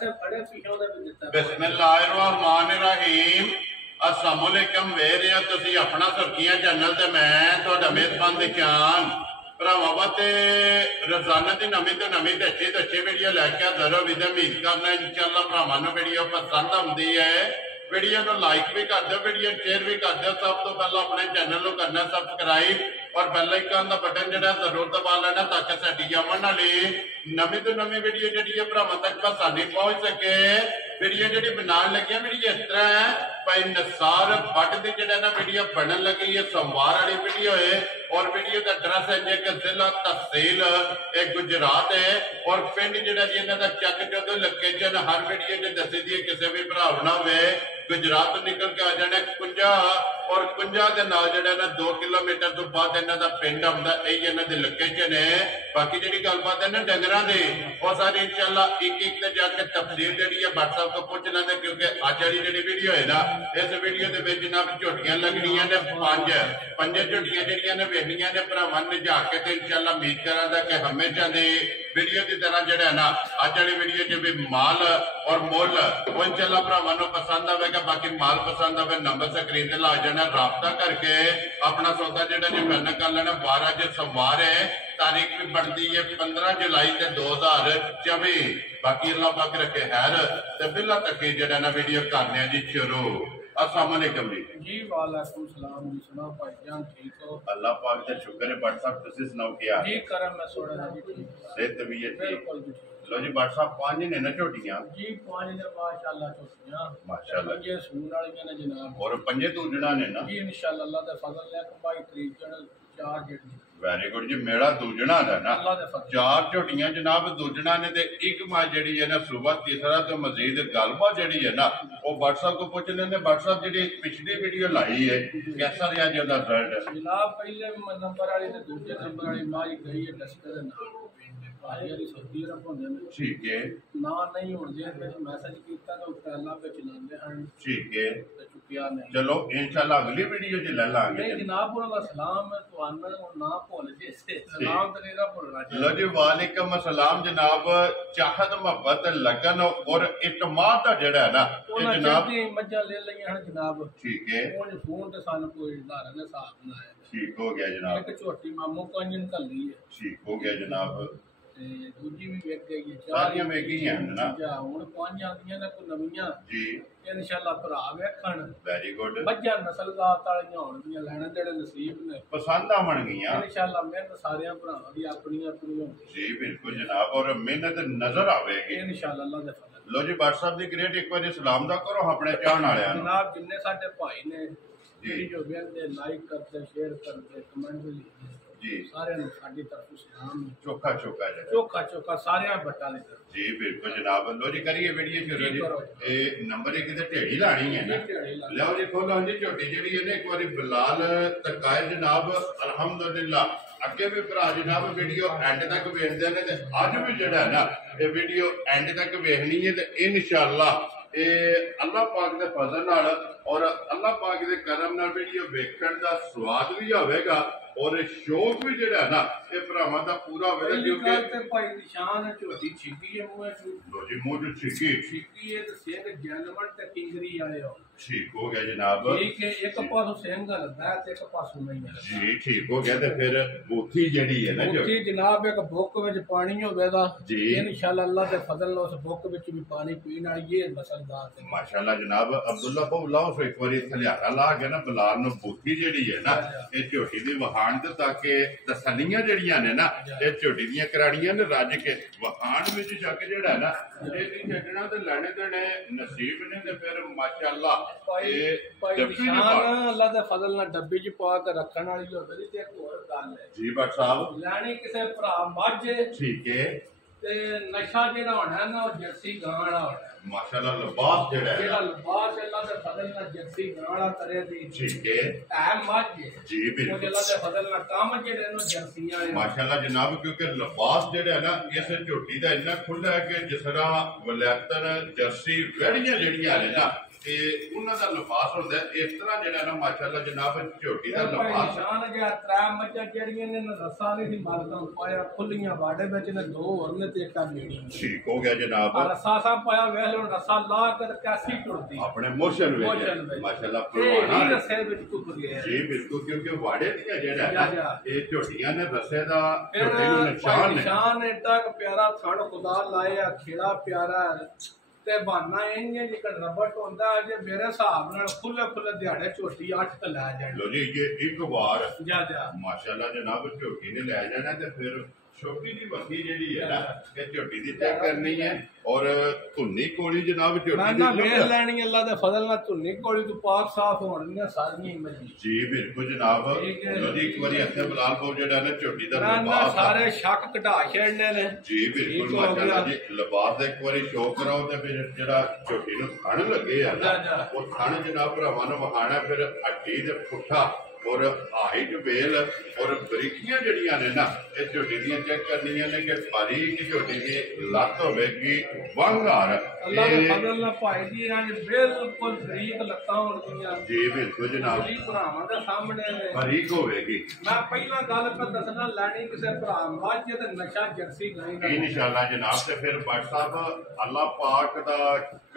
बिस्मिल्लाहिर्रहमानिर्रहीम। अस्सलामुअलैकुम वेरिया तुसी अपना सुर्खियां चैनल ते मैं तुहाडा मेज़बान दिखान भरावां ते रोजाना की नवी तो अच्छी वीडियो लैके हाज़र हो। उम्मीद करना इंशाअल्लाह भरावां नूं वीडियो पसंद आउंदी है। वीडियो को लाइक भी कर दो, वीडियो शेयर भी कर दो। सब तो पहले अपने चैनल को करना सब्सक्राइब और बेल आइकन का बटन जो जरूर दबा लेना ताकि साडी आने वाली नवी तो नवी वीडियो जी भरावां तक आसानी पहुंच सके। वीडियो जी बनाने लगे वीडियो इस तरह है भाई निसार भट्ट की जो ना वीडियो बनन लगी है सोमवार वाली वीडियो है और वीडियो का एड्रैस है जी कि जिला तहसील गुजरात है और पिंड जो जी इन्हों का चक जो लोकेशन हर वीडियो च दसी दी है। किसी भी भरा ना हो गुजरात तो निकल के आ जाने कुंजा और कुंजा के नाल जो ना 2 किलोमीटर तो बाद इन्हों का पिंड आता यही इन्हों की लोकेशन है। बाकी जी गलबात है ना डंगरां दी वो सारी इंशाअल्लाह एक जाके तफसील जी है व्हाट्सएप को पूछ लेंगे क्योंकि अज वाली जी वीडियो है ना इस वीडियो के जनाब झोटियां लगनियां ने पंज झोटियां जड़ियां ने वेखनियां ने भरावां ने जा के तो इंशाअल्लाह उम्मीद करांगा कि हमेशा दे वीडियो की तरह जो है ना अज वाली वीडियो च भी माल और मुल वो इंशाअल्लाह भरावां नूं पसंद आएगा। बाकी माल पसंद आए नंबर स्क्रीन ते ला जाना राबता करके अपना सौदा जो फाइनल कर लेना। 12 जो सोमवार है तारीख भी बनती है 15 जुलाई 2024। बाकी अल्लाह पाक रखे खैर ते बिल्ला तक जो ना वीडियो करने जी शुरू। अस्सलाम वालेकुम जी। वालेकुम सलाम जी। सुनाओ भाईजान ठीक हो? अल्लाह पाक का शुक्र है। बट साहब तुसी सुनाओ क्या जी करम मैं सोना जी ठीक सेहत तबीयत बिल्कुल जी। लो जी बट साहब 5 ने ना झोटियां जी 5 ने माशाअल्लाह झोटियां माशाअल्लाह ये सून वाली ने जनाब और पंजे दूजना ने ना जी इंशाअल्लाह अल्लाह दे फजल ने 22 तरीक जन 4 जेडी वेरी गुड जी। मेरा दूजना है ना 4 झोटियां जनाब दूजना ने ते एक मां जड़ी है ना सुबह तीसरा तो मजीद गलबा जड़ी है ना वो व्हाट्सएप को पूछ लेने। व्हाट्सएप जी पिछली वीडियो लाई है कैसा रहा जी रिजल्ट जनाब? पहले नंबर वाली ते दूसरे नंबर वाली माई गई है डस्कर ना ठीक है ना नहीं हो मैसेज किया तो पहला पे चलाते हैं ठीक है चुकिया नहीं। चलो इंशाल्लाह अगली वीडियो च ले लांगे जनाब उनका सलाम है तो ना भूल जी सलाम तो नहीं ना भूलना चाहिए। लो जी वालेकुम अस्सलाम जनाब। चाहत मोहब्बत लगन और इतमाद का जड़ा है ना जनाब मज्जा ले लिया हैं जनाब ठीक है फोन ते सानू कोई उदाहरण ने साथ बनाया ठीक हो गया जनाब। एक छोटी मामू को इंजन कर ली है ठीक हो गया जनाब। दूजी भी वेख गई है सारियां वेख गई हैं ना हुन 5 आंदियां ने कोई नवीं जी इंशाअल्लाह भरा वेखण वेरी गुड मज्जा नस्ल जात वालियां होणगियां लैणे जेड़े नसीब ने पसंद आवन गियां इंशाअल्लाह मेहनत सारियां भरावां दी अपनी अपनी होंदी जी बिल्कुल जनाब और मेहनत नजर आवेगी इंशाअल्लाह अल्लाह दे फजल। लो जी व्हाट्सएप दी ग्रेट एक बार सलाम दा करो अपने चाहण वालियां जनाब जिन्ने साडे भाई ने वीडियो वेखदे लाइक करते शेयर करते कमेंट भी लिखदे जी सारे साडी तरफ सलाम चोखा चोखा चोखा चोखा सारे बट्टा ले जी बिल्कुल जनाब। लो जी करिए वीडियो शुरू जी। ए नंबर 1 ते ढेड़ी लानी है ना लो जी खोलो जी झोटी जेडी है ना एक बार बिलाल तकाए जनाब अल्हम्दुलिल्लाह अगे भी भरा जनाब वीडियो एंड तक वेखदे ने ते अज भी जेड़ा है ना ये वीडियो एंड तक वेखनी है ते इंशाअल्लाह अल्लाह पाक दे फजल नाल और अल्लाह पाक दे करम नाल वीडियो वेखण दा स्वाद भी होवेगा और शौक भी जेड़ा है ना ये भरावां दा पूरा होवेगा क्योंकि ते भाई निशान है झोटी छिकी है मुंह च लो जी मुंह च छिकी है ते सिंह जानवर ते किंगरी आए हो ठीक हो गया जनाब। ठीक है एक पासों सिंह लगदा है ते एक पासों नहीं है जी ठीक हो गया ते फिर बूथी जेडी है ना बूथी जनाब एक बुक विच पानी होवेगा जी इंशाअल्लाह अल्लाह दे फजल नाल उस बुक विच भी पानी पीण वाली ये मसलदार है माशाअल्लाह जनाब। अब्दुल्ला को बुलाओ सो एक बारी थलियारा ला के ना बिलाल नु बूथी जेडी है ना ये झोटी दी वहान दे ताकि तसल्लियां जेड़ियां ने ना ये झोटी दी कराड़ियां ने रज के वहान विच जाके जेड़ा है ना ये छड्डना ते लैणे देने नसीब ने ते फिर माशाअल्लाह अल्लाह दे फजल नाल डब्बी च पा के रखण वाली होवे ते एक होर गल है जी बट साहब लैणी किसे भरा मझ ठीक है ते नशा जेड़ा होना ना जर्सी गां वाला होना माशाअल्लाह लिबास जेड़ा है लिबास अल्लाह दे फजल नाल जर्सी गां वाला करे दी ठीक है मझ जी बिल्कुल अल्लाह दे फजल नाल काम जेड़े नो जर्सियां माशाअल्लाह जनाब क्योंकि लिबास जेड़ा है ना इस झोटी दा इतना खुला है कि जिस तरह वलैतन जर्सी वेड़ियां जेड़ियां ने ना ਤੇ ਉਹਨਾਂ ਦਾ ਲਿਬਾਸ ਹੁੰਦਾ ਇਸ ਤਰ੍ਹਾਂ ਜਿਹੜਾ ਨਾ ਮਾਸ਼ਾਅੱਲਾ ਜਨਾਬ ਝੋਟੀ ਦਾ ਲਿਬਾਸ ਨਿਸ਼ਾਨ ਗਿਆ ਤਰਾ ਮੱਝਾਂ ਜਿਹੜੀਆਂ ਨੇ ਰੱਸਾ ਨਹੀਂ ਸੀ ਮਰਦਾ ਪਾਇਆ ਖੁੱਲੀਆਂ ਵਾੜੇ ਵਿੱਚ ਨੇ ਦੋ ਹੋਰ ਨੇ ਤੇ ਇੱਕ ਮੇੜੀ ਠੀਕ ਹੋ ਗਿਆ ਜਨਾਬ ਰੱਸਾ ਸਾ ਪਾਇਆ ਵੇਖ ਲੋ ਰੱਸਾ ਲਾ ਕੇ ਕੈਸੀ ਟੁੱਟਦੀ ਆਪਣੇ ਮੋਸ਼ਨ ਵਿੱਚ ਮਾਸ਼ਾਅੱਲਾ ਇਹ ਰੱਸੇ ਵਿੱਚ ਟੁੱਟ ਗਿਆ ਜੀ ਬਿਲਕੁਲ ਕਿਉਂਕਿ ਵਾੜੇ ਦੀਆਂ ਜਿਹੜਾ ਇਹ ਝੋਟੀਆਂ ਨੇ ਰੱਸੇ ਦਾ ਝੋਟੀ ਨੂੰ ਨਿਸ਼ਾਨ ਏਡਾ ਪਿਆਰਾ ਥਣ ਖੁਦਾ ਲਾਇਆ ਖੇੜਾ ਪਿਆਰਾ ਤੇ ਬਹਾਨਾ ਇੰਨੇ ਜਿਕਰ ਰਬਟ ਹੁੰਦਾ ਜੇ ਮੇਰੇ ਹਿਸਾਬ ਨਾਲ ਖੁੱਲੇ ਖੁੱਲੇ ਦਿਹਾੜੇ ਝੋਟੀ 8 ਤੇ ਲੈ ਜਾਣ ਲੋ ਜੀ ਇਹ ਇੱਕ ਵਾਰ ਜਾ ਮਾਸ਼ਾਅੱਲਾ ਜਨਾਬ ਝੋਟੀ ਨੇ ਲੈ ਜਾਣਾ ਤੇ ਫਿਰ ਛੋਟੀ ਦੀ ਵੱਡੀ ਜਿਹੜੀ ਹੈ ਨਾ ਇਹ ਝੋਟੀ ਦੀ ਚੈੱਕ ਕਰਨੀ ਹੈ ਔਰ ਧੁੰਨੀ ਕੋਲੀ ਜਨਾਬ ਝੋਟੀ ਦੀ ਵੇਖ ਲੈਣੀ ਅੱਲਾ ਦੇ ਫਜ਼ਲ ਨਾਲ ਧੁੰਨੀ ਕੋਲੀ ਤੋਂ ਪਾਕ ਸਾਫ ਹੋਣਗੀਆਂ ਸਾਰੀਆਂ ਹੀ ਮੱਝੀ ਜੀ ਬਿਲਕੁਲ ਜਨਾਬ ਲੋ ਜੀ ਇੱਕ ਵਾਰੀ ਇੱਥੇ ਬਲਾਲ ਪਾਉ ਜਿਹੜਾ ਨਾ ਝੋਟੀ ਦਾ ਲਿਬਾਸ ਸਾਰੇ ਸ਼ੱਕ ਘਟਾ ਛੱਡਨੇ ਨੇ ਜੀ ਬਿਲਕੁਲ ਮਾਸ਼ਾਅੱਲਾ ਜੀ ਲਿਬਾਸ ਦਾ ਇੱਕ ਵਾਰੀ ਸ਼ੋਅ ਕਰਾਓ ਤੇ ਫਿਰ ਜਿਹੜਾ ਝੋਟੀ ਨੂੰ ਥਣ ਲੱਗੇ ਆ ਨਾ ਉਹ ਥਣ ਜਨਾਬ ਭਰਾਵਾਂ ਨੂੰ ਵਹਾਣਾ ਫਿਰ ਹੱਡੀ ਤੇ ਪੁੱਠਾ और हाइट बेल और बरीकियां जड़ियां ने ना ये झोटी दी चेक करनियां ने कि बारीक झोटी दी लत होगी वांगार अल्लाह दे फजल नाल भाई जी आज बिल्कुल बरीक लत्तां होणगीਆਂ जी बिल्कुल जनाब जी भरावां दे सामने ने बरीक होवेगी मैं पहला गल पे दसना लैनी किसे भरा माझे ते नशा जर्सी गाई इंशाअल्लाह जनाब ते फिर भाई साहब अल्लाह पाक दा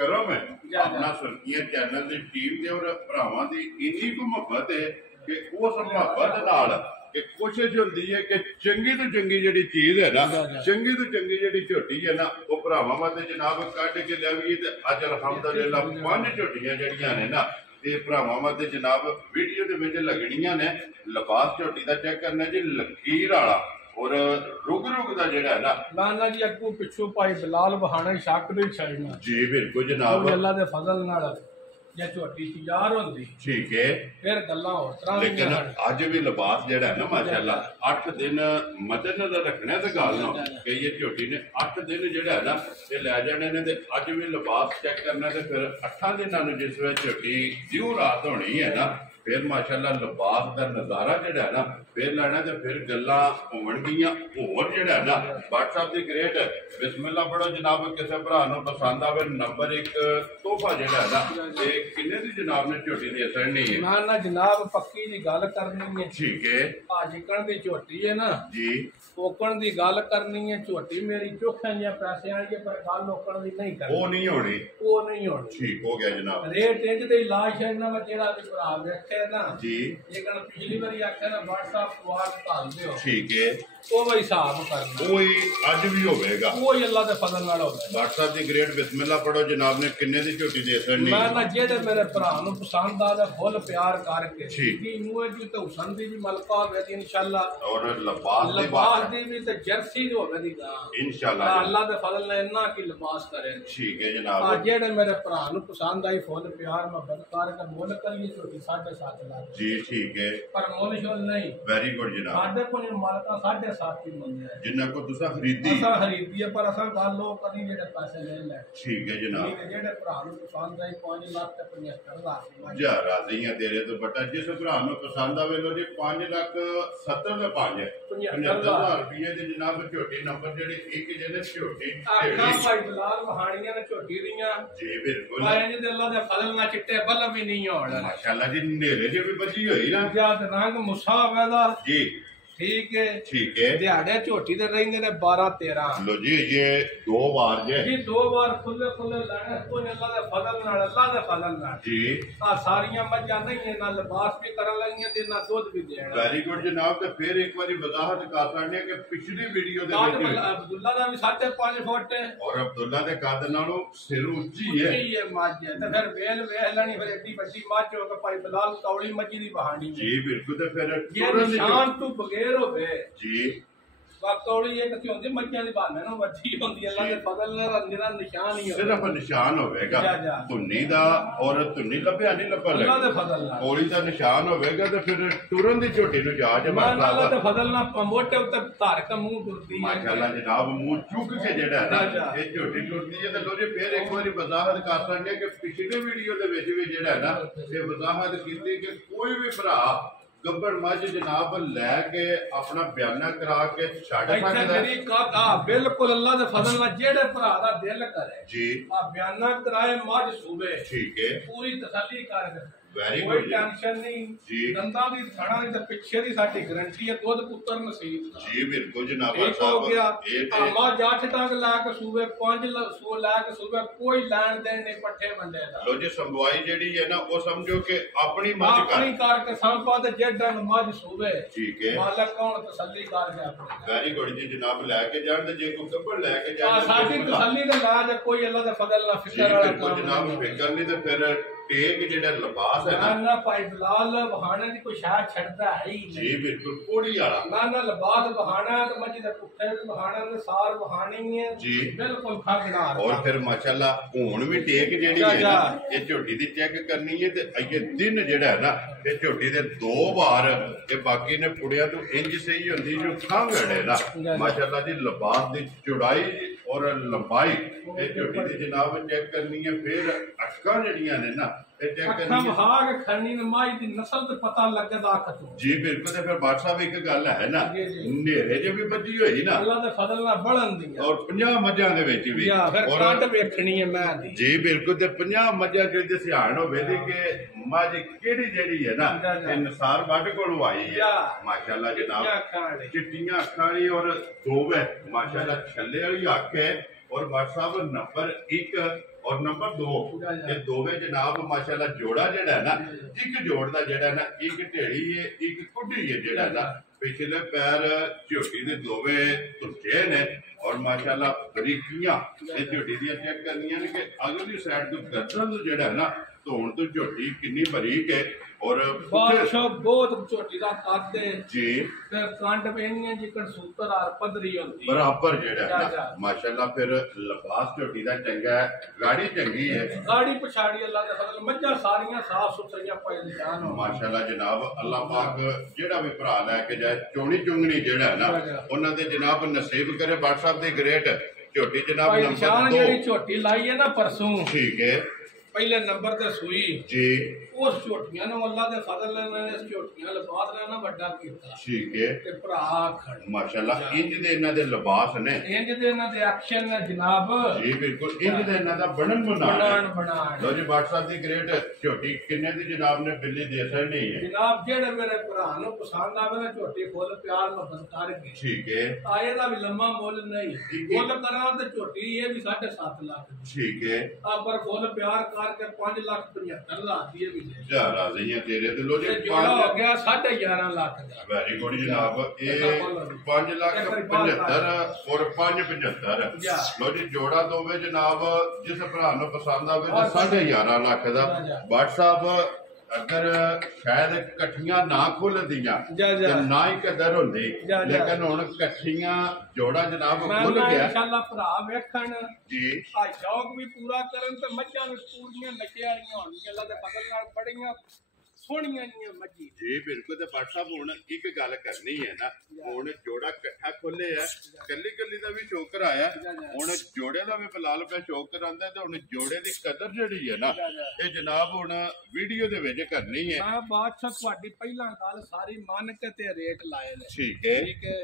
करम है अपना सुर्खियां चैनल दी टीम दे और भरावां दी इन्नी को मोहब्बत है कि उस मोहब्बत नाल कि कोशिश होंदी है कि चंगी तो चंगी जिहड़ी चीज है ना चंगी तो चंगी जिहड़ी झोटी है ना वो भरावां वास्ते जनाब कढ के लियावी ते अज अल्हम्दुलिल्लाह 5 झोटियां जिहड़ियां ने ना ते भरावां वास्ते जनाब वीडियो दे विच लगणियां ने लिबास झोटी दा चेक करना जी लकीर वाला और रुग दा जेड़ा है ना जी अगू पिछू भाई बिलाल बहाने शक दे छड़ना जी बिल्कुल जनाब अल्लाह दे फजल नाल या झोटी तैयार होंदी ठीक है फिर गल्लां होर तरह लेकिन अज भी लिबास जेड़ा है ना माशाअल्लाह 8 दिन मद्देनजर रखना ते गल ना कि ये झोटी ने 8 दिन जेड़ा है ना ये लै जाने ने ते अज भी लिबास चेक करना ते फिर 8 दिनां नूं जिस वे झोटी जिਉਂ रात होनी है ना फिर माशाअल्लाह लिबास दा नजारा जेड़ा है ना फिर लेना ते फिर गल्लां होवणगीਆਂ होर जेड़ा है ना WhatsApp दी ग्रेट बिस्मिल्लाह पढ़ो जनाब किसे भरा नूं पसंद आवे नंबर 1 तोहफा जेड़ा है ना ते किन्ने दी जनाब ने झोटी दी असरनी है ना जनाब पक्की दी गल करनी है ठीक है आजकल दी झोटी है ना जी ओकण दी गल करनी है झोटी मेरी चोखां या पैसे वाली पर गल ओकण दी नहीं करनी वो नहीं होनी ठीक हो गया जनाब रेट इंज दे इलाज है ना जेड़ा भी भरा वेखे ना जी ये गल पिछली बारी आखे ना WhatsApp सवाल डाल दियो ठीक है ਉਹ ਵੀ ਹਿਸਾਬ ਕਰਨਾ ਕੋਈ ਅੱਜ ਵੀ ਹੋਵੇਗਾ ਕੋਈ ਅੱਲਾ ਦੇ ਫਜ਼ਲ ਨਾਲ ਹੋਵੇਗਾ WhatsApp ਦੀ ਗ੍ਰੇਡ ਬਿਸਮਿਲ੍ਲਾ ਪੜੋ ਜਨਾਬ ਨੇ ਕਿੰਨੇ ਦੀ ਝੋਟੀ ਦੇ ਅਸਰਨੀ ਮੈਂ ਨਾ ਜਿਹੜੇ ਮੇਰੇ ਭਰਾ ਨੂੰ ਪਸੰਦ ਆਦਾ ਫੁੱਲ ਪਿਆਰ ਕਰਕੇ ਜੀ ਨੂੰ ਜੀ ਤੇ ਹੁਸਨ ਦੀ ਵੀ ਮਲਕਾ ਹੋਵੇ ਦੀ ਇਨਸ਼ਾਅੱਲਾ ਔਰ ਲਿਬਾਸ ਦੀ ਵੀ ਤੇ ਜਰਸੀ ਦੀ ਹੋਵੇ ਦੀ ਇਨਸ਼ਾਅੱਲਾ ਅੱਲਾ ਦੇ ਫਜ਼ਲ ਨਾਲ ਇੰਨਾ ਕੀ ਲਿਬਾਸ ਕਰੇ ਠੀਕ ਹੈ ਜਨਾਬ ਜਿਹੜੇ ਮੇਰੇ ਭਰਾ ਨੂੰ ਪਸੰਦ ਆਈ ਫੁੱਲ ਪਿਆਰ ਮੁਹੱਬਤ ਕਰਕੇ ਮੁੱਲ ਕਰੀ ਝੋਟੀ 7.5 ਲੱਖ ਜੀ ਠੀਕ ਹੈ ਪਰ ਮੁੱਲ ਸ਼ੁੱਲ ਨਹੀਂ ਵੈਰੀ ਗੁੱਡ ਜਨਾਬ ਸਾਡੇ ਕੋਲ ਮਾਲਕਾ 7.5 ਮੰਗਿਆ ਜਿੰਨਾ ਕੋ ਤੁਸੀਂ ਖਰੀਦੀ ਅਸਾਂ ਖਰੀਦੀ ਹੈ ਪਰ ਅਸਾਂ ਗੱਲ ਉਹ ਕਦੀ ਜਿਹੜੇ ਪੈਸੇ ਲੈ ਲੈ ਠੀਕ ਹੈ ਜਨਾਬ ਜਿਹੜੇ ਭਰਾ ਨੂੰ ਪਸੰਦ ਆਈ 5 ਲੱਖ ਤੇ 75,000 ਜਾ ਰਾਜ਼ੀਆਂ ਤੇਰੇ ਤੋਂ ਬਟਾ ਜਿਸ ਭਰਾ ਨੂੰ ਪਸੰਦ ਆਵੇ ਲੋ ਜੀ 5 ਲੱਖ 70 ਦੇ 5 75,000 ਰੁਪਏ ਦੇ ਜਨਾਬ ਝੋਟੀ ਨੰਬਰ ਜਿਹੜੇ ਇੱਕ ਜਿਹਨੇ ਝੋਟੀ ਆਖਾਂ ਭਾਈ ਬਲਾਲ ਵਹਾਣੀਆਂ ਨੇ ਝੋਟੀ ਦੀਆਂ ਜੀ ਬਿਲਕੁਲ ਪਰ ਇਹਦੇ ਅੱਲਾ ਦੇ ਫਜ਼ਲ ਨਾਲ ਚਿੱਟੇ ਬੱਲ ਵੀ ਨਹੀਂ ਹੋਣ ਮਾਸ਼ਾਅੱਲਾ ਜੀ ਨੇਰੇ ਜੇ ਵੀ ਬੱਜੀ ਹੋਈ ਨਾ ਜਦ ਰੰਗ ਮੁਸਾਫ ਦਾ ਜੀ ठीक है दिहाड़े झोटी दे रहेंगे ने 12-13 लो जी ये 2 बार जी 2 बार खुले लाने कोई अल्लाह दे फजल नाल जी आ सारियां मज्जां नहीं है ना लिबास भी करन लगियां ते ना दूध भी देना वेरी गुड जनाब ते फिर एक बारी वजाहत कर सकने कि पिछली वीडियो दे विच अब्दुल्ला दा भी 5.5 फुट है और अब्दुल्ला दे कद नालों सिर ऊंची है ये मज्ज है ते फिर वेल वेख लेनी फिर एडी बड़ी मज्ज हो के भाई बिलाल तौली मज्जी दी बहानी जी बिल्कुल ते फिर ये निशान तो बगैर होवे जी वाकौली ये किसी होंदी मज्जां दी बहाने ना वड्डी होंदी अल्लाह दे फजल नाल निरा निशान ही सिर्फ निशान होवेगा धुन्नी दा और धुन्नी लभ्या नहीं लभा अल्लाह दे फजल नाल कोली दा निशान होवेगा ते फिर टुरन दी झोटी नु जा जे माशाअल्लाह अल्लाह दे फजल नाल मोटे उत्ते धार के मुंह टुरदी माशाअल्लाह जनाब मुंह चुक के जेड़ा है ना ये झोटी टुरदी है ते लो जी फिर एक बारी वजाहत कर सकने कि पिछले वीडियो दे विच भी जेड़ा है ना ये वजाहत कीती कि कोई भी भरा ਗੱਬੜ ਮੱਝ ਜਨਾਬ ਲੈ ਕੇ ਆਪਣਾ ਬਿਆਨਾ ਕਰਾ ਕੇ ਛੱਡ ਇੱਥੇ ਸਕਦਾ ਮੇਰੀ ਕਾਕਾ ਬਿਲਕੁਲ ਅੱਲਾ ਦੇ ਫਜ਼ਲ ਨਾਲ ਜਿਹੜੇ ਭਰਾ ਦਾ ਦਿਲ ਕਰੇ ਜੀ ਆ ਬਿਆਨਾ ਕਰਾਏ ਮੱਝ ਸੂਵੇ ਠੀਕ ਹੈ ਪੂਰੀ ਤਸੱਲੀ ਕਰ Very ਕੋਈ good. ਟੈਨਸ਼ਨ ਨਹੀਂ ਜੀ। ਦੰਦਾਂ ਦੀ ਥਣਾ ਦੀ ਤੇ ਪਿੱਛੇ ਦੀ ਸਾਡੀ ਗਰੰਟੀ ਹੈ ਦੁੱਧ ਪੁੱਤਰ ਨਸੀਬ ਦਾ ਜੀ ਬਿਲਕੁਲ ਜਨਾਬ ਠੀਕ ਹੋ ਗਿਆ ਇਹ ਆ ਮੱਝ 8 ਟੰਗ ਲਾ ਕੇ ਸੂਵੇ 5 ਸੂ ਲਾ ਕੇ ਸੂਵੇ ਕੋਈ ਲੈਣ ਦੇਣ ਨਹੀਂ ਪੱਠੇ ਮੰਡੇ ਦਾ ਲੋ ਜੀ ਸੰਭਵਾਈ ਜਿਹੜੀ ਹੈ ਨਾ ਉਹ ਸਮਝੋ ਕਿ ਆਪਣੀ ਮੱਝ ਆਪਣੀ ਕਰ ਕਰਕੇ ਸੰਪਾ ਤੇ ਜਿਹੜਾ ਮੱਝ ਸੂਵੇ ਠੀਕ ਹੈ ਮਾਲਕ ਕੌਣ ਤਸੱਲੀ ਕਰਕੇ ਆਪਣੀ ਵੈਰੀ ਗੁੱਡ ਜੀ ਜਨਾਬ ਲੈ ਕੇ ਜਾਣ ਤੇ ਜੇ ਕੋਈ ਗੱਬੜ ਲੈ ਕੇ ਆ ਜਾਣ ਸਾਡੀ ਤਸੱਲੀ ਦਾ ਇਲਾਜ ਹੈ ਕੋਈ ਅੱਲਾ ਦੇ ਫਜ਼ਲ ਨਾਲ ਜੀ ਫਿਕਰ ਵਾਲਾ ਬਿਲਕੁਲ ਕੰਮ ਜਨਾਬ ਨਹੀਂ ਫਿਕਰ ਨਹੀਂ ਤੇ ਫਿਰ ਟੇਕ ਜਿਹੜਾ ਲਿਬਾਸ ਹੈ ਨਾ ਨਾ ਭਾਈ ਬਲਾਲ ਬਹਾਨੇ ਦੀ ਕੋਈ ਸ਼ਾਇਦ ਛੱਡਦਾ ਹੈ ਹੀ ਜੀ ਨਹੀਂ ਬਿਲਕੁਲ ਕੋੜੀ ਵਾਲਾ ਨਾ ਲਿਬਾਸ ਬਹਾਨਾ ਤੇ ਮੱਝ ਦੇ ਪੁੱਠੇ ਵੀ ਬਹਾਨਾ ਤੇ ਸਾਰ ਬਹਾਨੀ ਹੈ ਜੀ। ਬਿਲਕੁਲ ਖਗੜਾ ਔਰ ਫਿਰ ਮਾਸ਼ਾਅੱਲਾ ਹੁਣ ਵੀ ਟੇਕ ਜਿਹੜੀ ਹੈ ਨਾ ਇਹ ਝੋਟੀ ਦੀ ਚੈੱਕ ਕਰਨੀ ਹੈ ਤੇ ਅਜੇ ਦਿਨ ਜਿਹੜਾ ਹੈ ਨਾ ਇਹ ਝੋਟੀ ਦੇ 2 ਵਾਰ ਤੇ ਬਾਕੀ ਨੇ ਪੁੜਿਆਂ ਤੋਂ ਇੰਜ ਸਹੀ ਹੁੰਦੀ ਜੋ ਖਾਂਗੜ ਹੈ ਨਾ ਮਾਸ਼ਾਅੱਲਾ ਜੀ ਲਿਬਾਸ ਦੀ ਚੌੜਾਈ ਔਰ ਲੰਬਾਈ ਇਹ ਝੋਟੀ ਦੀ ਜਨਾਬ ਚੈੱਕ ਕਰਨੀ ਹੈ ਫਿਰ ਅੱਖਾਂ ਜਿਹੜੀਆਂ ਨੇ ਨਾ ਇਹ ਚੈੱਕ ਅੱਖਾਂ ਕਰਨੀ ਹੈ ਵਹਾ ਕੇ ਖੜਨੀ ਨਮਾਜ਼ ਦੀ ਨਸਲ ਤੇ ਪਤਾ ਲੱਗਦਾ ਅੱਖ ਤੋਂ ਜੀ ਬਿਲਕੁਲ ਤੇ ਫਿਰ ਬਾਦਸ਼ਾਹ ਸਾਹਿਬ ਇੱਕ ਗੱਲ ਹੈ ਨਾ ਜੀ, ਜੀ। ਹਨੇਰੇ ਜੋ ਵੀ ਬੱਜੀ ਹੋਈ ਨਾ ਅੱਲਾ ਦੇ ਫਜ਼ਲ ਨਾਲ ਬੜਨ ਦੀਆਂ ਔਰ 50 ਮੱਝਾਂ ਦੇ ਵਿੱਚ ਵੀ ਜਾਂ ਫਿਰ ਔਰ ਕੰਡ ਵੇਖਣੀ ਹੈ ਮੈਂ ਦੀ ਜੀ ਬਿਲਕੁਲ ਤੇ 50 ਮੱਝਾਂ ਜਿਹਦੇ ਸਿਆਣ ਹੋਵੇ ਤੇ ਕਿ ਮੱਝ ਕਿਹੜੀ ਜਿਹੜੀ ਹੈ ਨਾ ਇਹ ਨਸਾਰ ਵੱਢ ਕੋਲੋਂ ਆਈ ਹੈ ਮਾਸ਼ਾਅੱਲਾ ਜਨਾਬ ਚਿੱਟੀਆਂ ਅੱਖਾਂ ਵਾਲੀ ਔਰ ਦੋਵੇਂ ਮਾਸ਼ਾਅੱਲਾ ਛੱਲੇ ਵਾਲੀ ਅੱਖ ਹੈ ਔਰ WhatsApp ਨੰਬਰ 1 ਔਰ ਨੰਬਰ 2 ਇਹ ਦੋਵੇਂ ਜਨਾਬ ਮਾਸ਼ਾਅੱਲਾ ਜੋੜਾ ਜਿਹੜਾ ਹੈ ਨਾ ਇੱਕ ਜੋੜ ਦਾ ਜਿਹੜਾ ਨਾ ਇੱਕ ਢੇੜੀ ਹੈ ਇੱਕ ਕੁੱਡੀ ਹੈ ਜਿਹੜਾ ਨਾ ਪਿਛਲੇ ਪੈਰ ਝੋਟੀ ਦੇ ਦੋਵੇਂ ਤੁਰਕੇ ਨੇ ਔਰ ਮਾਸ਼ਾਅੱਲਾ ਬਰੀਕੀਆਂ ਇਹ ਝੋਟੀ ਦੀਆਂ ਚੈੱਕ ਕਰਨੀਆਂ ਨੇ ਕਿ ਅਗਲੀ ਸਾਈਡ ਤੋਂ ਗਰਦਨ ਜਿਹੜਾ ਹੈ ਨਾ ਧੋਣ ਤੋਂ ਝੋਟੀ ਕਿੰਨੀ ਬਰੀਕ ਹੈ ਔਰ ਬਾਦਸ਼ਾਹ ਬਹੁਤ ਝੋਟੀ ਦਾ ਕੱਦ ਹੈ ਜੀ ਫਿਰ ਕੰਡ ਪੈਣੀਆਂ ਜਿਕਣ ਸੂਤਰ ਆਰ ਪਦਰੀ ਹੁੰਦੀ ਬਰਾਬਰ ਜਿਹੜਾ ਹੈ ਨਾ ਮਾਸ਼ਾਅੱਲਾ ਫਿਰ ਲਿਬਾਸ ਝੋਟੀ ਦਾ ਚੰਗਾ ਹੈ ਗਾੜੀ ਚੰਗੀ ਹੈ ਗਾੜੀ ਪਛਾੜੀ ਅੱਲਾ ਦੇ ਫਜ਼ਲ ਮੱਝਾਂ ਸਾਰੀਆਂ ਸਾਫ ਸੁਥਰੀਆਂ ਪਈ ਜਾਨ ਹੋ ਮਾਸ਼ਾਅੱਲਾ ਜਨਾਬ ਅੱਲਾਹ ਪਾਕ ਜਿਹੜਾ ਵੀ ਭਰਾ ਲੈ ਕੇ ਜਾਏ ਚੋਣੀ ਚੁੰਗਣੀ ਜਿਹੜਾ ਹੈ ਨਾ ਉਹਨਾਂ ਦੇ ਜਨਾਬ ਨਸੀਬ ਕਰੇ WhatsApp ਦੇ ਗ੍ਰੇਟ ਝੋਟੀ ਜਨਾਬ ਭਾਈ ਨੰਬਰ ਨਿਸ਼ਾਨ 2 ਜਿਹੜੀ ਝੋਟੀ ਲਾਈ ਹੈ ਨਾ ਪਰਸੋਂ ਠੀਕ ਹੈ ਪਹਿਲੇ ਨੰਬਰ ਤੇ ਸੂਈ ਜੀ ਉਸ ਝੋਟੀਆਂ ਨੂੰ ਅੱਲਾ ਦੇ ਫਜ਼ਲ ਨਾਲ ਇਸ ਝੋਟੀਆਂ ਲਿਬਾਸ ਨਾਲ ਨਾ ਵੱਡਾ ਕੀਤਾ ਠੀਕ ਹੈ ਤੇ ਭਰਾ ਖੜ ਮਾਸ਼ਾਅੱਲਾ ਇੰਜ ਦੇ ਇਹਨਾਂ ਦੇ ਲਿਬਾਸ ਨੇ ਇੰਜ ਦੇ ਇਹਨਾਂ ਦੇ ਐਕਸ਼ਨ ਨੇ ਜਨਾਬ ਜੀ ਬਿਲਕੁਲ ਇੰਜ ਦੇ ਇਹਨਾਂ ਦਾ ਬਣਨ ਬਣਾਣ ਬਣਾਣ ਲੋ ਜੀ WhatsApp ਦੀ ਗ੍ਰੇਟ ਝੋਟੀ ਕਿੰਨੇ ਦੀ ਜਨਾਬ ਨੇ ਬਿੱਲੀ ਦੇ ਸਕਣੀ ਹੈ ਜਨਾਬ ਜਿਹੜੇ ਮੇਰੇ ਭਰਾ ਨੂੰ ਪਸੰਦ ਆਵੇ ਨਾ ਝੋਟੀ ਫੁੱਲ ਪਿਆਰ ਮੁਹੱਬਤ ਕਰਕੇ ਠੀਕ ਹੈ ਆਏ ਦਾ ਵੀ ਲੰਮਾ ਮੁੱਲ ਨਹੀਂ ਮੁੱਲ ਕਰਾਂ ਤੇ ਝੋਟੀ ਇਹ ਵੀ 7.5 ਲੱਖ ਠੀਕ ਹੈ ਆ ਪਰ ਫੁੱਲ ਪਿਆਰ ਕਰਕੇ 5,75,000 ਦੀ ਇਹ ਵੀ ਲੈ ਜਾ ਰਾਜ਼ੀਆਂ ਤੇਰੇ ਤੇ ਲੋ ਜੀ ਇਹ ਜੋੜਾ ਹੋ ਗਿਆ 11.5 ਲੱਖ ਦਾ ਵੈਰੀ ਗੁੱਡ ਜਨਾਬ ਇਹ 5,75,000 ਔਰ 5,75 ਲੋ ਜੀ ਜੋੜਾ ਦੋਵੇਂ ਜਨਾਬ ਜਿਸ ਭਰਾ ਨੂੰ ਪਸੰਦ ਆਵੇ ਤਾਂ 11.5 ਲੱਖ ਦਾ WhatsApp ਅਗਰ ਸ਼ਾਇਦ ਇਕੱਠੀਆਂ ਨਾ ਖੁੱਲਦੀਆਂ ਤੇ ਨਾ ਹੀ ਕਦਰ ਹੁੰਦੀ ਲੇਕਿਨ ਹੁਣ ਇਕੱਠੀਆਂ ਜੋੜਾ ਜਨਾਬ ਖੁੱਲ ਗਿਆ ਇਨਸ਼ਾਅੱਲਾ ਭਰਾ ਵੇਖਣ ਜੀ ਆ ਸ਼ੌਕ ਵੀ ਪੂਰਾ ਕਰਨ ਤੇ ਮੱਝਾਂ ਵੀ ਪੂਰੀਆਂ ਨੱਚੇ ਵਾਲੀਆਂ ਹੋਣਗੀਆਂ ਅੱਲਾ ਦੇ ਫਜ਼ਲ ਨਾਲ ਬੜੀਆਂ ਸੋਹਣੀਆਂ ਜੀਆਂ ਮੱਝੀ ਜੀ ਬਿਲਕੁਲ ਤੇ WhatsApp ਹੁਣ ਇੱਕ ਗੱਲ ਕਰਨੀ ਹੈ ਨਾ ਹੁਣ ਜੋੜਾ ਇਕੱਠਾ ਖੋਲੇ ਆ ਕੱਲੀ ਕੱਲੀ ਦਾ ਵੀ ਸ਼ੌਕਰ ਆਇਆ ਹੁਣ ਜੋੜੇ ਦਾ ਵੀ ਫਿਲਹਾਲ ਪਿਆ ਸ਼ੌਕ ਕਰਾਂਦਾ ਤੇ ਹੁਣ ਜੋੜੇ ਦੀ ਕਦਰ ਜਿਹੜੀ ਹੈ ਨਾ ਇਹ ਜਨਾਬ ਹੁਣ ਵੀਡੀਓ ਦੇ ਵਿੱਚ ਕਰਨੀ ਹੈ ਮੈਂ ਬਾਦਸ਼ਾਹ ਤੁਹਾਡੀ ਪਹਿਲਾਂ ਗੱਲ ਸਾਰੀ ਮੰਨ ਕੇ ਤੇ ਰੇਟ ਲਾਏ ਨੇ ਠੀਕ ਹੈ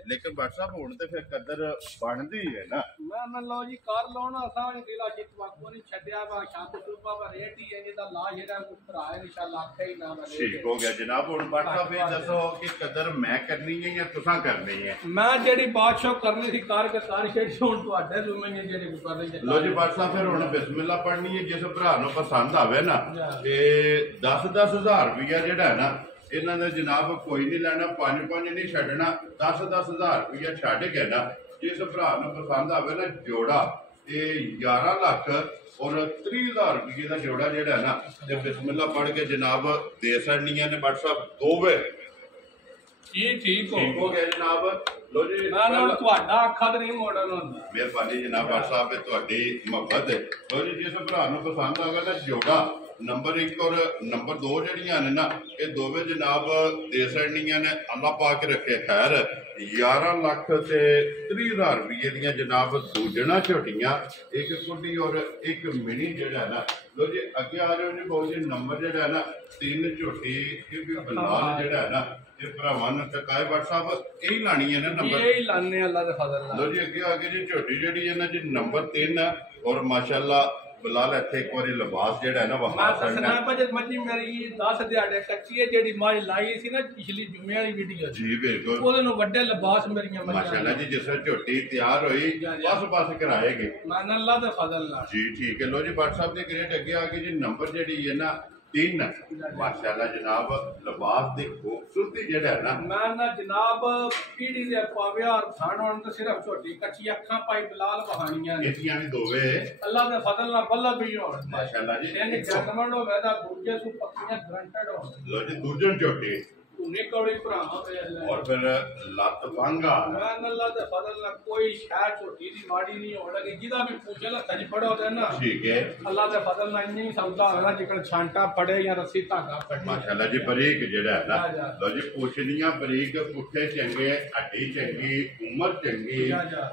ਲੇਕਿਨ WhatsApp ਹੁਣ ਤੇ ਫਿਰ ਕਦਰ ਬਣਦੀ ਹੈ ਨਾ ਮੈਂ ਮੰਨ ਲਓ ਜੀ ਕਰ ਲਾਉਣਾ ਅਸਾਂ ਦਿਲਾ ਚਿਤਵਾ ਕੋ ਨਹੀਂ ਛੱਡਿਆ ਵਾ ਛੱਤ ਸੁਪਾ ਵਾ ਰੇਟ ਹੀ ਇਹਦਾ ਲਾ ਜਿਹੜਾ ਕੋਈ ਭਰਾ ਇਨਸ਼ਾਅੱਲਾ ਆਖੇ ਹੀ ਨਾ ਠੀਕ ਹੋ ਗਿਆ ਜਨਾਬ ਹੁਣ WhatsApp ਇਹ ਦੱਸੋ ਕਿ ਕਦਰ ਮੈਂ ਕਰਨੀ ਹੈ ਜਾਂ ਤੁਸੀਂ ਕਰਨੀ ਹੈ ਮੈਂ ਜਿਹੜੀ ਬਾਦਸ਼ਾਹ ਕਰਨੀ ਸੀ ਕਰ ਕੇ ਸਾਰੀ ਛੇੜੀ ਹੁਣ ਤੁਹਾਡੇ ਜ਼ੁਮੇ ਜਿਹੜੀ ਕੋ ਕਰਨੀ ਹੈ ਲੋ ਜੀ WhatsApp ਫਿਰ ਹੁਣ ਬਿਸਮਿਲ੍ਲਾ ਪੜਨੀ ਹੈ ਜਿਸ ਭਰਾ ਨੂੰ ਪਸੰਦ ਆਵੇ ਨਾ ਤੇ 10,000 ਰੁਪਇਆ ਜਿਹੜਾ ਹੈ ਨਾ ਇਹਨਾਂ ਦਾ ਜਨਾਬ ਕੋਈ ਨਹੀਂ ਲੈਣਾ 5 ਨਹੀਂ ਛੱਡਣਾ 10,000 ਰੁਪਇਆ ਛੱਡ ਕੇ ਨਾ ਜਿਸ ਭਰਾ ਨੂੰ ਪਸੰਦ ਆਵੇ ਨਾ ਜੋੜਾ ਇਹ 11 ਲੱਖ ਔਰ 30,000 ਰੁਪਏ ਦਾ ਜੋੜਾ ਜਿਹੜਾ ਹੈ ਨਾ ਤੇ ਬਿਸਮਿਲ੍ਲਾ ਪੜ ਕੇ ਜਨਾਬ ਦੇ ਸਕਣੀਆਂ ਨੇ WhatsApp ਦੋਵੇਂ ਠੀਕ ਹੋ ਗਿਆ ਜਨਾਬ ਲੋ ਜੀ ਨਾ ਤੁਹਾਡਾ ਅੱਖਾਂ ਤੇ ਨਹੀਂ ਮੋੜਨ ਹੁੰਦਾ ਮਿਹਰਬਾਨੀ ਜਨਾਬ WhatsApp ਤੇ ਤੁਹਾਡੀ ਮੁਹੱਬਤ ਹੈ ਲੋ ਜੀ ਜਿਸ ਭਰਾ ਨੂੰ ਪਸੰਦ ਆਵੇ ਨਾ ਜੋੜਾ ਨੰਬਰ 1 ਔਰ ਨੰਬਰ 2 ਜਿਹੜੀਆਂ ਨੇ ਨਾ ਇਹ ਦੋਵੇਂ ਜਨਾਬ ਦੇ ਸਕਣੀਆਂ ਨੇ ਅੱਲਾਹ ਪਾਕ ਰੱਖੇ ਖੈਰ 11 ਲੱਖ ਤੇ 30,000 ਰੁਪਏ ਦੀਆਂ ਜਨਾਬ ਦੂਜਣਾ ਝੋਟੀਆਂ ਇੱਕ ਕੁੱਡੀ ਔਰ ਇੱਕ ਮਿਨੀ ਜਿਹੜਾ ਨਾ ਲੋ ਜੀ ਅੱਗੇ ਆ ਜਾਓ ਜੀ ਬਹੁਤ ਜੀ ਨੰਬਰ ਜਿਹੜਾ ਹੈ ਨਾ 3 ਝੋਟੀ ਕਿਉਂਕਿ ਬਲਾਲ ਜਿਹੜਾ ਹੈ ਨਾ ਇਹ ਭਰਾਵਾਂ ਨੂੰ ਟਕਾਏ WhatsApp ਇਹੀ ਲਾਣੀ ਹੈ ਨਾ ਨੰਬਰ ਇਹ ਹੀ ਲਾਣੇ ਅੱਲਾ ਦੇ ਫਜ਼ਲ ਨਾਲ। ਲੋ ਜੀ ਅੱਗੇ ਆ ਕੇ ਜੀ ਝੋਟੀ ਜਿਹੜੀ ਹੈ ਨਾ ਜੀ ਨੰਬਰ 3 ਹੈ ਔਰ ਮਾਸ਼ਾਅੱਲਾ ਬਲਾਲ ਇੱਥੇ ਇੱਕ ਵਾਰੀ ਲਿਬਾਸ ਜਿਹੜਾ ਹੈ ਨਾ ਮੈਂ ਵਹਾ ਦੱਸਣਾ ਭਾਜੀ ਮੱਝੀ ਮੇਰੀ 10 ਦਿਹਾੜੇ ਕੱਚੀ ਹੈ ਜਿਹੜੀ ਮੱਝ ਲਾਈ ਸੀ ਨਾ ਪਿਛਲੀ ਜੁਮੇ ਵਾਲੀ ਵੀਡੀਓ ਜੀ ਬਿਲਕੁਲ ਉਹਦੇ ਨੂੰ ਵੱਡੇ ਲਿਬਾਸ ਮੇਰੀਆਂ ਮੱਝਾਂ ਮਾਸ਼ਾਅੱਲਾ ਜੀ ਜਿਸ ਵੇਲੇ ਝੋਟੀ ਤਿਆਰ ਹੋਈ ਬਸ ਕਰਾਏਗੇ ਮੈਂ ਅੱਲਾ ਦੇ ਫਜ਼ਲ ਨਾਲ। ਜੀ ਠੀਕ ਹੈ ਲੋ ਜੀ WhatsApp ਦੇ ਗ੍ਰੇਡ ਅੱਗੇ ਆ ਕੇ ਜੀ ਨੰਬਰ ਜਿਹੜੀ ਹੈ ਨਾ 3 ਮਾਸ਼ਾਅੱਲਾ ਜਨਾਬ ਲਿਬਾਸ ਦੀ ਖੂਬਸੂਰਤੀ ਜਿਹੜਾ ਹੈ ਨਾ ਮੈਂ ਨਾ ਜਨਾਬ ਪੀੜੀ ਦੇ ਪਾਵਿਆ ਔਰ ਖਾਣ ਤੇ ਸਿਰਫ ਛੋਟੀ ਕੱਚੀ ਅੱਖਾਂ ਪਾਈ ਬਲਾਲ ਬਹਾਨੀਆਂ ਨੇ ਇਤੀਆਂ ਵੀ ਦੋਵੇ ਅੱਲਾ ਦੇ ਫਜ਼ਲ ਨਾਲ ਬੱਲਾ ਵੀ ਹੋਣ ਮਾਸ਼ਾਅੱਲਾ ਜੀ ਇਹਨੇ ਜਨਮਣ ਹੋ ਵੈਦਾ ਦੂਜੇ ਸੁ ਪੱਕੀਆਂ ਗਰੰਟਡ ਹੋਣ ਲੋ ਜੀ ਦੂਜਨ ਝੋਟੀ ਉਹਨੇ ਕੌੜੀ ਭਰਾਵਾਂ ਤੇ ਅੱਲਾ और फिर लत भांगा ਮੈਂ ਅੱਲਾ ਦੇ ਫਜ਼ਲ ਨਾਲ ਕੋਈ ਸ਼ੈ ਛੋਟੀ ਦੀ ਮਾੜੀ ਨਹੀਂ ਹੋਣ ਲੱਗੀ ਜਿਹਦਾ ਵੀ ਪੁੱਛੇ ਲਾ ਸੱਜ ਫੜੋ ਤੇ ਨਾ ठीक है ਅੱਲਾ ਦੇ ਫਜ਼ਲ ਨਾਲ ਇੰਨੀ ਸੌਦਾ ਹੋਣਾ ਜਿਕਣ ਛਾਂਟਾ ਫੜੇ ਜਾਂ ਰੱਸੀ ਧਾਗਾ ਫੜੇ माशाल्लाह जी बरीक जेड़ा है ना लो जी पूछनियां बरीक पुट्ठे चंगे हड्डी चंगी उम्र चंगी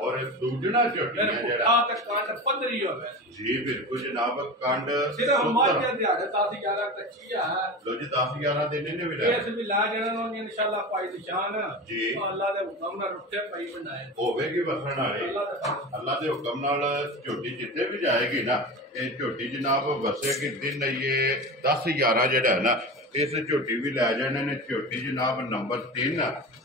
और दूजना झोटियां जेड़ा ਆ ਤੇ ਕੰਡ ਪੱਧਰੀ ਹੋਵੇ जी बिल्कुल जनाब कंड ਸਿਰਫ ਮਾਝੇ ਦਿਹਾੜੇ 10 11 ਕੱਚੀ ਆ लो जी 10 11 दिन ने भी ਇਸ ਵੀ ਲਾ ਜਿਹੜਾ ਨੂੰ ਇਨਸ਼ਾਅੱਲਾ ਪਾਈ ਨਿਸ਼ਾਨ जी ਅੱਲਾ ਦੇ ਹੁਕਮ ਨਾਲ ਰੁੱਠੇ ਪਈ ਬਣਾਏ ਹੋਵੇਗੀ ਵਸਣ ਵਾਲੀ ਅੱਲਾ ਦੇ ਫਜ਼ਲ अल्लाह के हुक्म नाल झोटी जिथे भी जाएगी ना ये झोटी जनाब वसेगी दिन ये 10 11 जेड़ा है ना इस झोटी भी लै जाने ने झोटी जनाब नंबर 3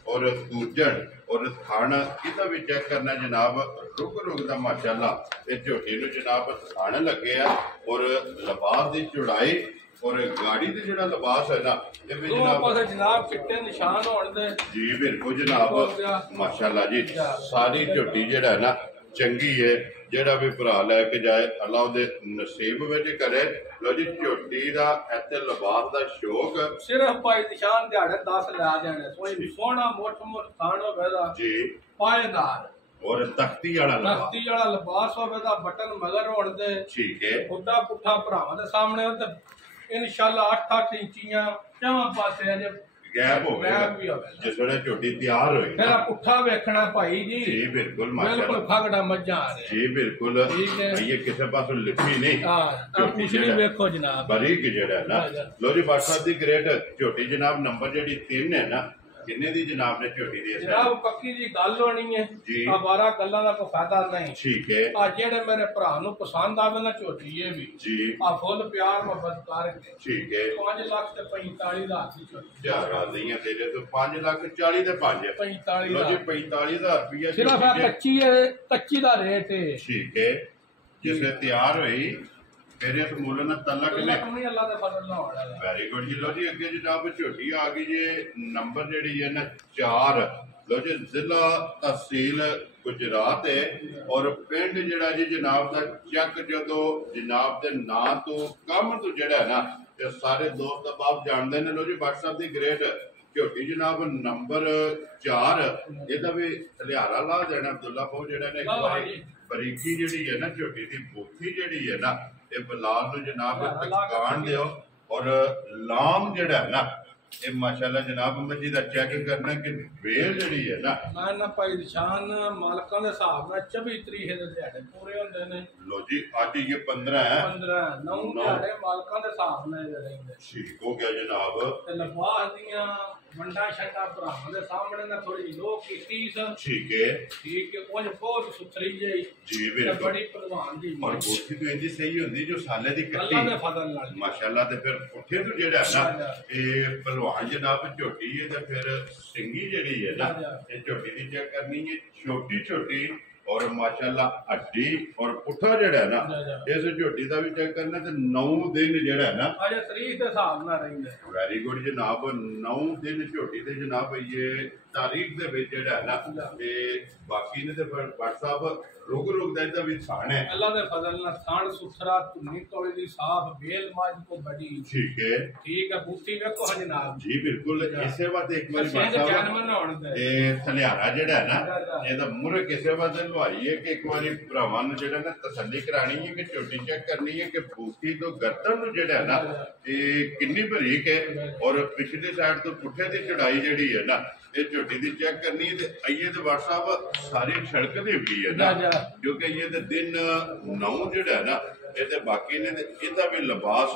और दूजन और थान इहदा भी चेक करना जनाब रुक दा माशाअल्लाह इस झोटी नूं जनाब थान लगे आ और लिबास की चौड़ाई और गाड़ी ते जेड़ा लिबास है ना ये भी ਦੋਵਾਂ जनाब ਪਾਸੇ ਜਨਾਬ ਚਿੱਟੇ ਨਿਸ਼ਾਨ ਹੋਣ ਦੇ जी बिल्कुल जनाब माशाअल्लाह जी सारी झोटी जेड़ा है ना चंगी है जेड़ा भी भरा लैके जाए अल्लाह दे नसीब विच करे लो जी झोटी दा इत्थे लिबास दा शौक ਸਿਰਫ ਪਾਈ ਨਿਸ਼ਾਨ ਦਿਹਾੜੇ 10 ਲਾ ਦੇਣੇ ਸੋਹਣਾ ਮੋਟ ਖਾਣ ਹੋਵੇ ਦਾ जी ਪਾਇਦਾਰ और तख्ती वाला लिबास ਤਖਤੀ ਵਾਲਾ ਲਿਬਾਸ ਹੋਵੇ ਦਾ ਬਟਨ ਮਗਰ ਹੋਣ ਦੇ ठीक है ਖੁੱਡਾ ਪੁੱਠਾ ਭਰਾਵਾਂ ਦੇ ਸਾਹਮਣੇ ਉਹ ਤੇ ਇਨਸ਼ਾਅੱਲਾ 8-8 ਇੰਚੀਆਂ ਚਾਹਾਂ ਪਾਸੇ ਅਜੇ गैप हो गया ਗੈਪ ਵੀ ਹੋਵੇ जिस वेले झोटी तैयार होई ਮੇਰਾ ਪੁੱਠਾ ਵੇਖਣਾ ਭਾਈ ਜੀ जी बिल्कुल ਬਿਲਕੁਲ माशाअल्लाह ਫਗੜਾ ਮੱਝਾਂ ਆ ਰਿਹਾ जी बिल्कुल ठीक है। ये किसी पासों लिखी नहीं ਹਾਂ झोटी ਕੁਛ ਨਹੀਂ जेड़ा ਵੇਖੋ ਜਨਾਬ बारीक जेड़ा है ना लो जी WhatsApp दी ग्रेड झोटी जनाब नंबर जेड़ी 3 है ना किन्ने दी जनाब ने झोटी दी है ਜਨਾਬ ਪੱਕੀ ਜੀ ਗੱਲ ਹੋਣੀ ਹੈ ਜੀ। ਆ 12 ਗੱਲਾਂ ਦਾ ਕੋਈ ਫਾਇਦਾ ਨਹੀਂ ठीक है ਆ ਜਿਹੜੇ ਮੇਰੇ ਭਰਾ ਨੂੰ ਪਸੰਦ ਆਵੇ ਨਾ ਝੋਟੀ ਇਹ ਵੀ जी ਆ ਫੁੱਲ ਪਿਆਰ ਮੁਹੱਬਤ ਕਰਕੇ ठीक है 5 ਲੱਖ ਤੇ 45 ਦਾ ਦੀ ਝੋਟੀ क्या गल नहीं है तेरे तो 5 लाख 40 ते 5 45 लो ਦਾ जी 45,000 रुपया ਸਿਰਫ ਆ ਕੱਚੀ ਹੈ ਕੱਚੀ ਦਾ ਰੇਟ ਹੈ ठीक है जिसने तैयार हुई फिर इस मुल ने तलक ने ਲੱਖ ਨਹੀਂ ਅੱਲਾ ਦੇ ਫਜ਼ਲ ਨਾਲ ਹੋਣਾ ਹੈ। वेरी गुड जी लो जी अगे जनाब झोटी आ गई जी नंबर जेडी है ना 4 लो जी जिला तहसील गुजरात है और पिंड जेड़ा जी जनाब दा चक जदों जनाब दे नां तो कम तो जेड़ा है ना ते सारे दोस्त बाप जानते ने लो जी WhatsApp दी ग्रेड झोटी जनाब नंबर 4 ਇਹਦਾ ਵੀ ਹਲਿਆਰਾ ਲਾ ਦੇਣਾ ਅਬਦੁੱਲਾ ਫੋ ਜਿਹੜਾ ਨੇ ਇੱਕ ਵਾਰੀ ਬਰੀਕੀ ਜਿਹੜੀ ਹੈ ਨਾ ਝੋਟੀ ਦੀ ਬੂਥੀ ਜਿਹੜੀ ਹੈ ਨਾ ਇਹ ਬਲਾਲ ਨੂੰ ਜਨਾਬ ਤਕਾਨ ਦਿਓ ਔਰ ਲਾਮ ਜਿਹੜਾ ਹੈ ਨਾ ਇਹ ਮਾਸ਼ਾਅੱਲਾ ਜਨਾਬ ਮੱਜੀ ਦਾ ਚੈੱਕ ਕਰਨਾ ਕਿ ਵੇਲ ਜਿਹੜੀ ਹੈ ਨਾ ਮੈਂ ਨਾ ਭਾਈ ਨਿਸ਼ਾਨ ਮਾਲਕਾਂ ਦੇ ਹਿਸਾਬ ਨਾਲ 24 ਤਰੀਕ ਦੇ ਦਿਹਾੜੇ ਪੂਰੇ ਹੁੰਦੇ ਨੇ ਲੋ ਜੀ ਅੱਜ ਇਹ 15 ਹੈ 15 9 ਦਿਹਾੜੇ ਮਾਲਕਾਂ ਦੇ ਹਿਸਾਬ ਨਾਲ ਰਹਿੰਦੇ ਠੀਕ ਹੋ ਗਿਆ ਜਨਾਬ ਤੇ ਲਫਾਜ਼ ਦੀਆਂ ਵੰਡਾ ਛੱਟਾ ਭਰਾਵਾਂ ਦੇ ਸਾਹਮਣੇ ਨਾ ਥੋੜੀ ਜਿਹੀ ਲੋਕ ਕੀਤੀ ਸੀ ਠੀਕ ਹੈ ਠੀਕ ਹੈ ਕੁਝ ਬਹੁਤ ਸੁਥਰੀ ਜਿਹੀ ਜੀ ਤੇ ਬਿਲਕੁਲ ਬੜੀ ਭਲਵਾਨ ਦੀ ਔਰ ਬੂਥੀ ਤੋਂ ਇੰਨੀ ਸਹੀ ਹੁੰਦੀ ਜੋ ਸਾਲੇ ਦੀ ਅੱਲਾ ਦੇ ਕੱਟੀ ਫਜ਼ਲ ਨਾਲ ਮਾਸ਼ਾਅੱਲਾ ਤੇ ਫਿਰ ਪੁੱਠੇ ਤੋਂ ਜਿਹੜਾ ਹੈ ਨਾ ਇਹ ਪਹਿਲਵਾਨ ਜਨਾਬ ਝੋਟੀ ਹੈ ਤੇ ਫਿਰ ਸਿੰਗੀ ਜਿਹੜੀ ਹੈ ਨਾ ਇਹ ਝੋਟੀ ਦੀ ਚੈੱਕ ਕਰਨੀ ਹੈ ਛੋਟੀ ਛੋਟੀ और माशाल्लाह हड्डी और पुट्ठा जेड़ा है ना इस झोटी का भी चेक करना ते 9 दिन जेड़ा है ना ਅਜੇ ਤਰੀਕ ਦੇ ਹਿਸਾਬ ਨਾਲ ਰਹਿੰਦੇ वेरी गुड जनाब 9 दिन झोटी ते जनाब ये तारीख दे विच जेड़ा है ना ते बाकी ने ते WhatsApp रुक दा इदा भी थान है ਅੱਲਾ ਦੇ ਫਜ਼ਲ ਨਾਲ ਥਾਣ ਸੁਥਰਾ ਧੁਨੀ ਤੋੜੀ ਦੀ ਸਾਫ ਬੇਲ ਮਾਜ ਕੋ ਬੜੀ ठीक है ਠੀਕ ਹੈ ਬੂਟੀ ਵੇਖੋ ਹਾਂ ਜਨਾਬ जी बिल्कुल इसे बात एक बार ਸੇਧ WhatsApp ਜਾਨਮਨ ਨਾ ਹੋਣ ਦੇ ਤੇ ਥਲਿਆਰਾ ਜਿਹੜਾ ਹੈ ਨਾ ਇਹਦਾ ਮੁਰੇ ਕਿਸੇ ਵਾਸਤੇ ਲਵਾਈ ਹੈ ਕਿ ਇੱਕ ਵਾਰੀ ਭਰਾਵਾਂ ਨੂੰ ਜਿਹੜਾ ਨਾ ਤਸੱਲੀ ਕਰਾਣੀ ਹੈ ਕਿ ਝੋਟੀ ਚੈੱਕ ਕਰਨੀ ਹੈ ਕਿ ਬੂਟੀ ਤੋਂ ਗਰਦਨ ਨੂੰ ਜਿਹੜਾ ਹੈ ਨਾ ਇਹ ਕਿੰਨੀ ਬਰੀਕ ਹੈ ਔਰ ਪਿਛਲੀ ਸਾਈਡ ਤੋਂ ਪੁੱਠੇ ਦੀ ਚੜਾਈ ਜਿਹੜੀ ਹੈ ਨਾ ਇਹ ਝੋਟੀ ਦੀ ਚੈੱਕ ਕਰਨੀ ਹੈ ਤੇ ਆਈਏ ਤੇ WhatsApp ਸਾਰੀ ਛੜਕ ਦੀ ਹੋਈ ਹੈ ਨਾ ਕਿਉਂਕਿ ਇਹ ਤੇ ਦਿਨ 9 ਜਿਹੜਾ ਹੈ ਨਾ ये बाकी ने इहदा भी लिबास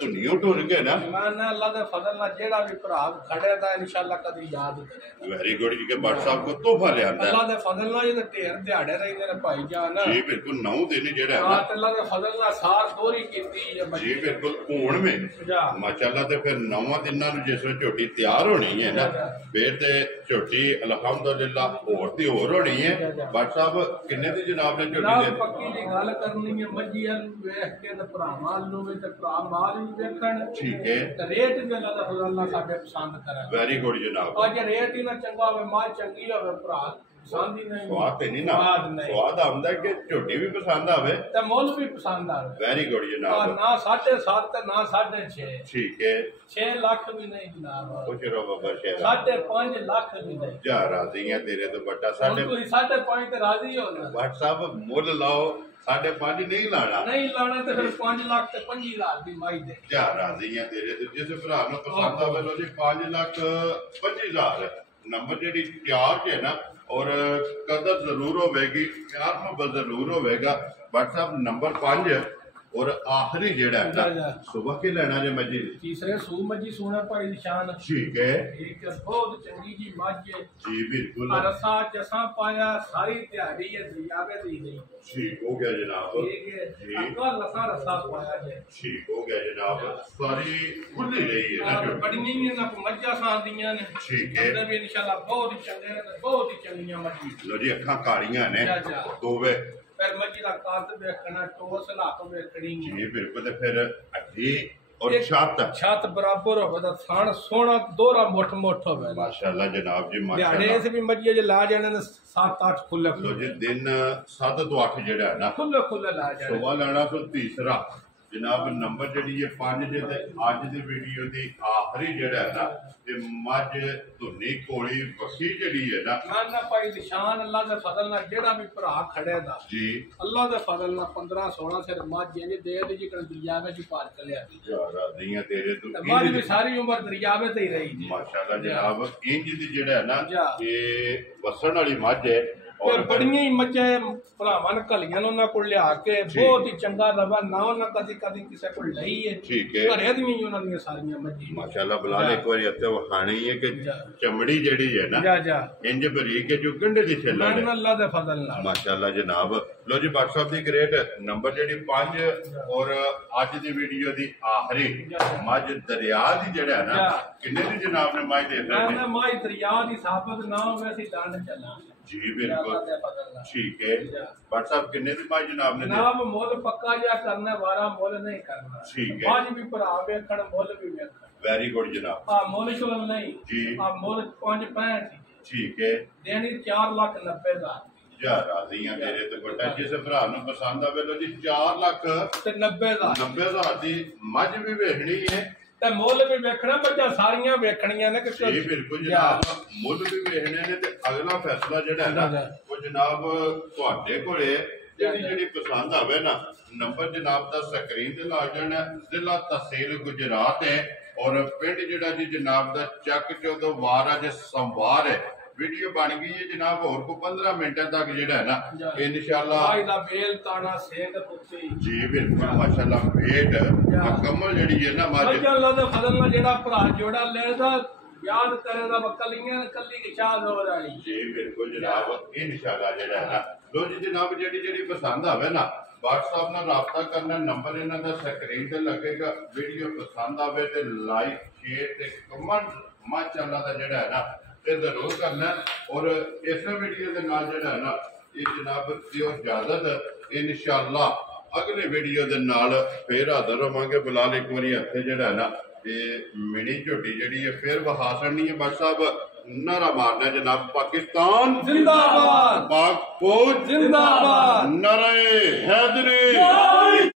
धुनियों टुर गए ना। मैं अल्लाह दे फजल नाल जेड़ा भी भरा खड़े दा इंशाअल्लाह कदी याद करे। वेरी गुड जी के भट्ट साहब को तोहफा लिया अल्लाह दे फजल नाल ये ढेर दिहाड़े रहिंदे ने भाई जान जी बिल्कुल 9 दिन जेड़ा है ना अल्लाह दे फजल नाल सार दोरी कीती जी बिल्कुल होण में माशाअल्लाह। ते फिर 9 दिनां नु जिस वेले झोटी तैयार होनी है ना फिर ते झोटी अल्हम्दुलिल्लाह होर दी होर होनी है। भट्ट साहब किन्ने दी जनाब ने झोटी दे पक्की दी गल करनी है मजीआं वेख के ते भरावां नु वे ते भरा माल भी देखण ठीक है ते रेट भी अल्लाह दा फजल नाल साडे पसंद करे। वेरी गुड जनाब। आज रेट ही ना चंगा होवे माल चंगी होवे भरा पसंद ही नहीं स्वाद नहीं ना स्वाद आंदा कि झोटी भी पसंद आवे ते मोल भी पसंद आवे। वेरी गुड जनाब। ना 7.5 ते ना 6.5 ठीक है 6 लाख भी नहीं जनाब खुश रहो बाबा शेर 5.5 लाख भी नहीं जा राजी है तेरे तो बड़ा 5.5 ते राजी हो ना भट्ट साहब मुल लाओ 5.5 नहीं लाना तो फिर 5 लाख ते 25,000 दी माई दे जा राजी है तेरे तो जिस भरा नु पसंद आवे लो जी 5,25,000 नंबर जेडी प्यार के ना और कदर जरूर होगी प्यार मोहब्बत जरूर होगा। भट्ट साहब नंबर 5 और आखिरी जेड़ा है ना सुबह के लेना जे मजी तीसरे सू मजी सोना भाई निशान ठीक है एक बहुत चंगी जी मज है जी बिल्कुल रसा जसा पाया सारी दिहाड़ी है दरियावे दी नहीं ठीक हो गया जनाब। ठीक है अगर लसा रसा पाया है ठीक हो गया जनाब सारी खुली रही है ना बड़ियां ही ना मज्जा सांदियां ने ठीक है मतलब इंशाल्लाह बहुत ही चंगे ने बहुत ही चंगियां मजी लो जी अखां कालियां ने दोवे फिर मजी दा कात देखना टोस लाक देखनी जी बिल्कुल फिर अड्डी और छत बराबर होवे दा थान सोना दोहरा मोट मोट होवे माशाल्लाह जनाब जी माशाल्लाह। दिहाड़े से भी मजी जे ला जाने 7-8 खुले लो जी दिन 7 तो 8 जेड़ा है ना खुले खुले ला जाने सुबह लाना तो तीसरा जनाब नंबर जेडी ये 5 जे ते आज दी वीडियो दी आखिरी जेड़ा है ना ते मज धुनी कोली बखी जेडी है ना भाई निशान अल्लाह दे फजल नाल जेड़ा भी भरा खड़े दा जी अल्लाह दे फजल नाल 15-16 सिर मज जे दे दे जी कन दरियावे च पार कर लिया यार दियां तेरे तो मज भी सारी उम्र दरियावे ते ही रही जी माशाल्लाह जनाब। इंज दी जेड़ा है ना ये वसण वाली मज है और बड़ियां ही मज्जा भरावां ने घलियां उन्हां कोल लिया के बहुत ही चंगा रवा ना उन्हां कदी कदी किसे कोल लई है ठीक है घरे दी उन्हां दी सारियां मज्जी माशाल्लाह बिलाल एक बार अते वखानी है कि चमड़ी जेड़ी है ना इंज बरीक के जो गंढे दी छेला है अल्लाह दे फजल नाल माशाल्लाह जनाब। लो जी भट्ट साहब दी ग्रेट नंबर जेडी 5 और आज दी वीडियो दी आखिरी मज दरिया दी जेड़ा है ना किन्ने दी जनाब ने माई देख रहे हैं माई दरिया दी साबत ना होवे सी डांड चला जी बिल्कुल ठीक है। भट्ट साहब किन्ने दी माई जनाब ने जनाब मोल पक्का जा करने वाला मोल नहीं करना ठीक है आज भी भरा वेखण मोल भी वेखण वेरी गुड जनाब। मोल शोल नहीं जी मोल 5.65 ठीक है देनी 4,90,000 जा राजी हैं तेरे ते बड़ा जिस भरा नु पसंद आवे लो जी 4,90,000 दी मज भी वेखनी है ते मोल भी वेखना बच्चा सारियां वेखणियां ने कि जी बिल्कुल जनाब मुल भी वेखने ने ते अगला फैसला जेड़ा है ना वो जनाब तुहाडे कोले जेड़ी जेड़ी पसंद आवे ना नंबर जनाब दा स्क्रीन ते ला जाना जिला तहसील गुजरात है और पिंड जेड़ा जी जनाब दा चक चौदो वार अज सोमवार है। वीडियो बन गई है जनाब और को 15 मिनट तक जेड़ा है ना इंशाअल्लाह भाई दा बेल ताना सेंध पुत्ती जी बिल्कुल माशाअल्लाह वेट मुकम्मल जेडी है ना माज अल्लाह दा फजल नाल जेड़ा भरा जोड़ा लेदा याद करे दा कलियां कली की चाह हो रही जी बिल्कुल जनाब इंशाअल्लाह जेड़ा है ना लो जी जनाब जेडी जेडी पसंद आवे ना व्हाट्सएप नाल राब्ता करना नंबर इन्हां दा स्क्रीन ते लगेगा। वीडियो पसंद आवे ते लाइक शेयर ते कमेंट माशाअल्लाह दा जेड़ा है ना ये जरूर करना और इस वीडियो के नाल जेड़ा है ना ये जनाब दियो इजाजत इंशाअल्लाह अगले वीडियो के नाल फिर हाजिर होवांगे। बिलाल एक बारी हथे जेड़ा है ना ये मिनी झोटी जेड़ी है फिर वहा छड़नी है। भट्ट साहब नारा मारना जनाब पाकिस्तान जिंदाबाद पाक फौज जिंदाबाद नारे हैदरी